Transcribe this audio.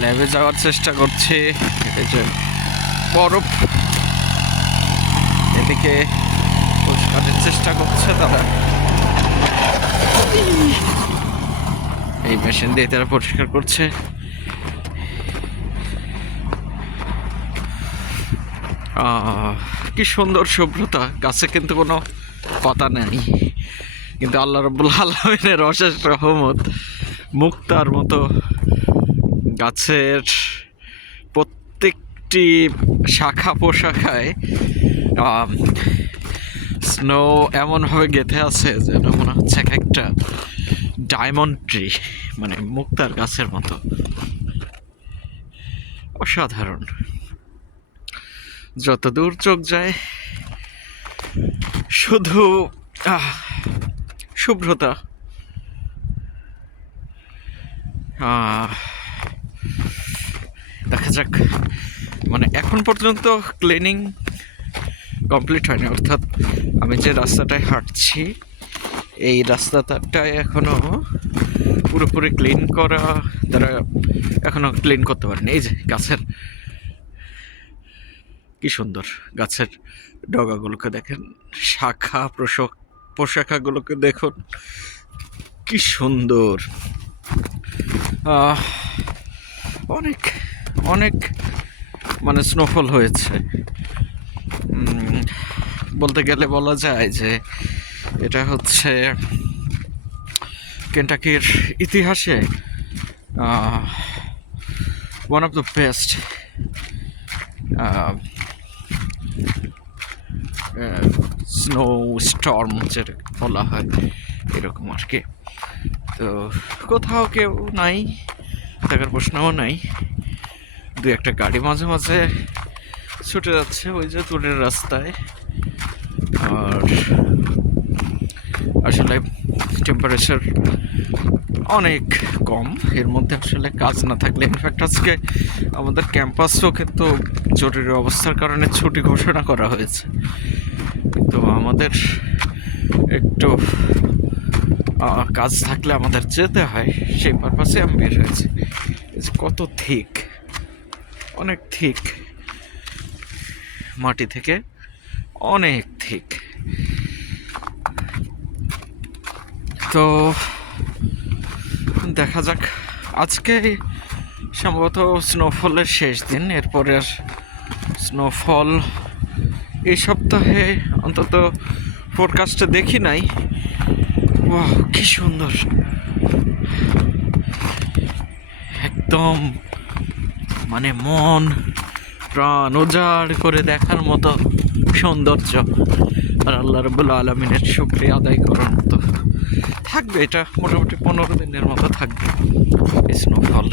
ল্যাবে যাওয়ার চেষ্টা করছি। এই যে বরফ। এদিকে পরিষ্কারের চেষ্টা করছে তারা। এই মেশিন দিয়ে তারা পরিষ্কার করছে। কি সুন্দর শুভ্রতা। গাছে কিন্তু কোনো কথা নেই। কিন্তু আল্লাহ রব্বুল আলমিনের অশেষ রহমত, মুক্তার মতো গাছের প্রত্যেকটি শাখা পোশাখায় স্নো এমনভাবে গেঁথে আছে যেন মনে হচ্ছে এক একটা ডায়মন্ড ট্রি মানে মুক্তার গাছের মতো। অসাধারণ। যত দূর চোখ যায়, শুধু শুভ্রতা। দেখা যাক। মানে এখন পর্যন্ত ক্লিনিং কমপ্লিট হয়নি। অর্থাৎ আমি যে রাস্তাটায় হাঁটছি, এই রাস্তাটায় এখনও পুরোপুরি ক্লিন করা তারা এখনও ক্লিন করতে পারেনি। এই যে গাছের কি সুন্দর গাছের ডগাগুলোকে দেখেন, শাখা প্রশাক পোশাখাগুলোকে দেখুন, কি সুন্দর। অনেক অনেক মানে স্নোফল হয়েছে। বলতে গেলে বলা যায় যে এটা হচ্ছে কেন্টাকির ইতিহাসে one of the best snowstorm যেটা বলা হয়, এরকম আর কি। তো কোথাও কেউ নাই, থাকার প্রশ্নও নাই। দু একটা গাড়ি মাঝে মাঝে ছুটে যাচ্ছে ওই যে দূরের রাস্তায়। আর আসলে টেম্পারেচার অনেক কম, এর মধ্যে আসলে কাজ না থাকলে। ইনফ্যাক্ট আজকে আমাদের ক্যাম্পাসও কিন্তু জরুরি অবস্থার কারণে ছুটি ঘোষণা করা হয়েছে। তো আমাদের একটু কাজ থাকলে আমাদের যেতে হয়, সেই পারপাসে আমি বের হয়েছি। কত থিক অনেক থিক মাটি থেকে অনেক থিক তো দেখা যাক, আজকে সম্ভবত স্নোফলের শেষ দিন, এরপরে আর স্নোফল এই সপ্তাহে অন্তত ফোরকাস্টে দেখি নাই। কি সুন্দর। একদম মানে মন, প্রাণ উজাড় করে দেখার মতো সৌন্দর্য। আর আল্লাহ রবুল্লা আলমিনের শুক্রিয়া আদায় করার মতো থাকবে এটা মোটামুটি পনেরো দিনের মতো থাকবে স্নোফল